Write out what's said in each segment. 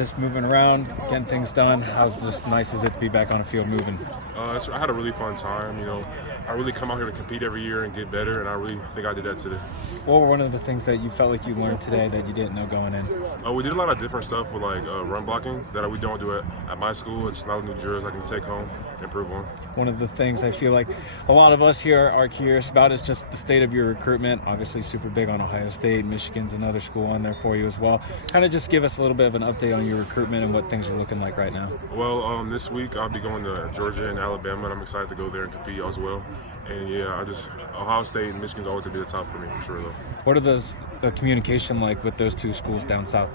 practice, moving around, getting things done? How just nice is it to be back on a field moving? I had a really fun time. I really come out here to compete every year and get better, and I really think I did that today. What were one of the things that you felt like you learned today that you didn't know going in? We did a lot of different stuff with run blocking that we don't do at my school. It's not a new drills I can take home and improve on. One of the things I feel like a lot of us here are curious about is just the state of your recruitment. Obviously super big on Ohio State. Michigan's another school on there for you as well. Kind of just give us a little bit of an update on your recruitment and what things are looking like right now. Well, this week I'll be going to Georgia and Alabama, and I'm excited to go there and compete as well. And yeah, Ohio State and Michigan's always to be the top for me for sure though. What are the communication like with those two schools down south?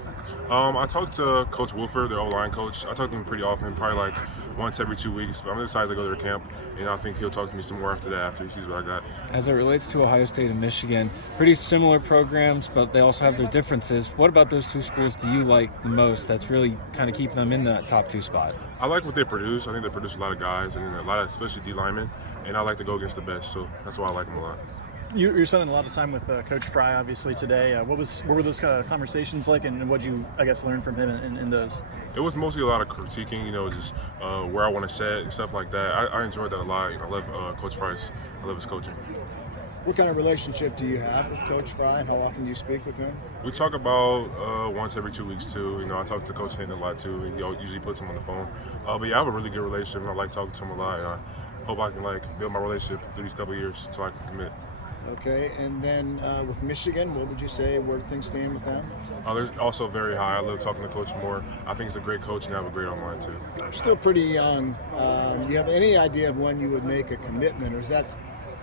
I talked to Coach Wolford, their O-line coach. I talk to him pretty often, probably like once every 2 weeks. But I'm excited to go to their camp, and I think he'll talk to me some more after that, after he sees what I got. As it relates to Ohio State and Michigan, pretty similar programs, but they also have their differences. What about those two schools do you like the most that's really kind of keeping them in that top two spot? I like what they produce. I think they produce a lot of guys, and a lot of, especially D linemen, and I like to go against the best, so that's why I like them a lot. You're spending a lot of time with Coach Fry, obviously, today. What were those kind of conversations like, and what did you, I guess, learn from him in those? It was mostly a lot of critiquing, just where I want to set and stuff like that. I enjoyed that a lot. I love Coach Fry's. I love his coaching. What kind of relationship do you have with Coach Fry, and how often do you speak with him? We talk about once every 2 weeks too. I talk to Coach Hinton a lot too. He usually puts him on the phone. But yeah, I have a really good relationship, and I like talking to him a lot. And I hope I can build my relationship through these couple of years so I can commit. Okay, and then with Michigan, what would you say? Where do things stand with them? They're also very high. I love talking to Coach Moore. I think he's a great coach and I have a great online too. Still pretty young. Do you have any idea of when you would make a commitment, or is that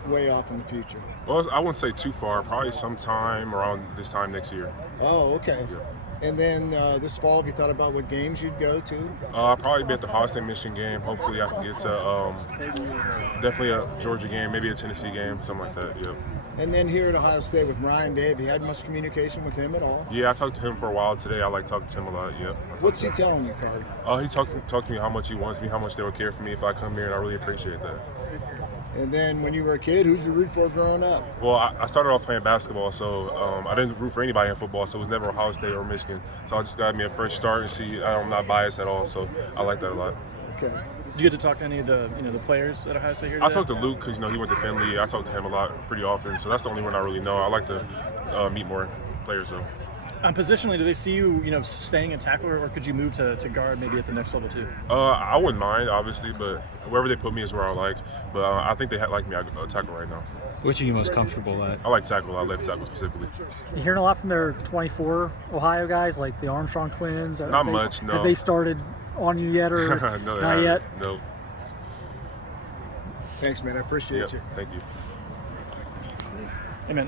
way off in the future? Well, I wouldn't say too far. Probably sometime around this time next year. Oh, okay. Yeah. And then this fall, have you thought about what games you'd go to? I'll probably be at the Ohio State Michigan game. Hopefully I can get to definitely a Georgia game, maybe a Tennessee game, something like that, yeah. And then here at Ohio State with Ryan Day, have you had much communication with him at all? Yeah, I talked to him for a while today. I like talking to him a lot, yeah. What's he telling you, Carter? He talked to me how much he wants me, how much they would care for me if I come here, and I really appreciate that. And then when you were a kid, who'd you root for growing up? Well, I started off playing basketball, so I didn't root for anybody in football, so it was never Ohio State or Michigan. So I just got me a fresh start and see I'm not biased at all, so I like that a lot. Okay. Did you get to talk to any of the the players at Ohio State here today? I talked to Luke because he went to Findlay. I talked to him a lot, pretty often, so that's the only one I really know. I like to meet more players though. Positionally, do they see you, staying a tackler, or could you move to guard maybe at the next level too? I wouldn't mind, obviously, but wherever they put me is where I like. But I think they like me at tackle right now. Which are you most comfortable at? I like tackle. I left tackle specifically. You hearing a lot from their 24 Ohio guys, like the Armstrong twins? Not much, no. Have they started on you yet, or no, not yet? No. Thanks, man. I appreciate you. Thank you. Hey, man,